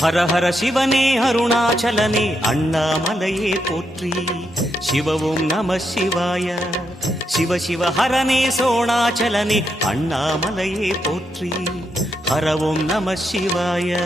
ஹர ஹர சிவனே அருணாச்சலனே அண்ணாமலையே போற்றி. சிவ ஓம் நம சிவாய. சிவ சிவ ஹரனே சோணாச்சலனே அண்ணாமலையே போற்றி. ஹர ஓம் நம சிவாய.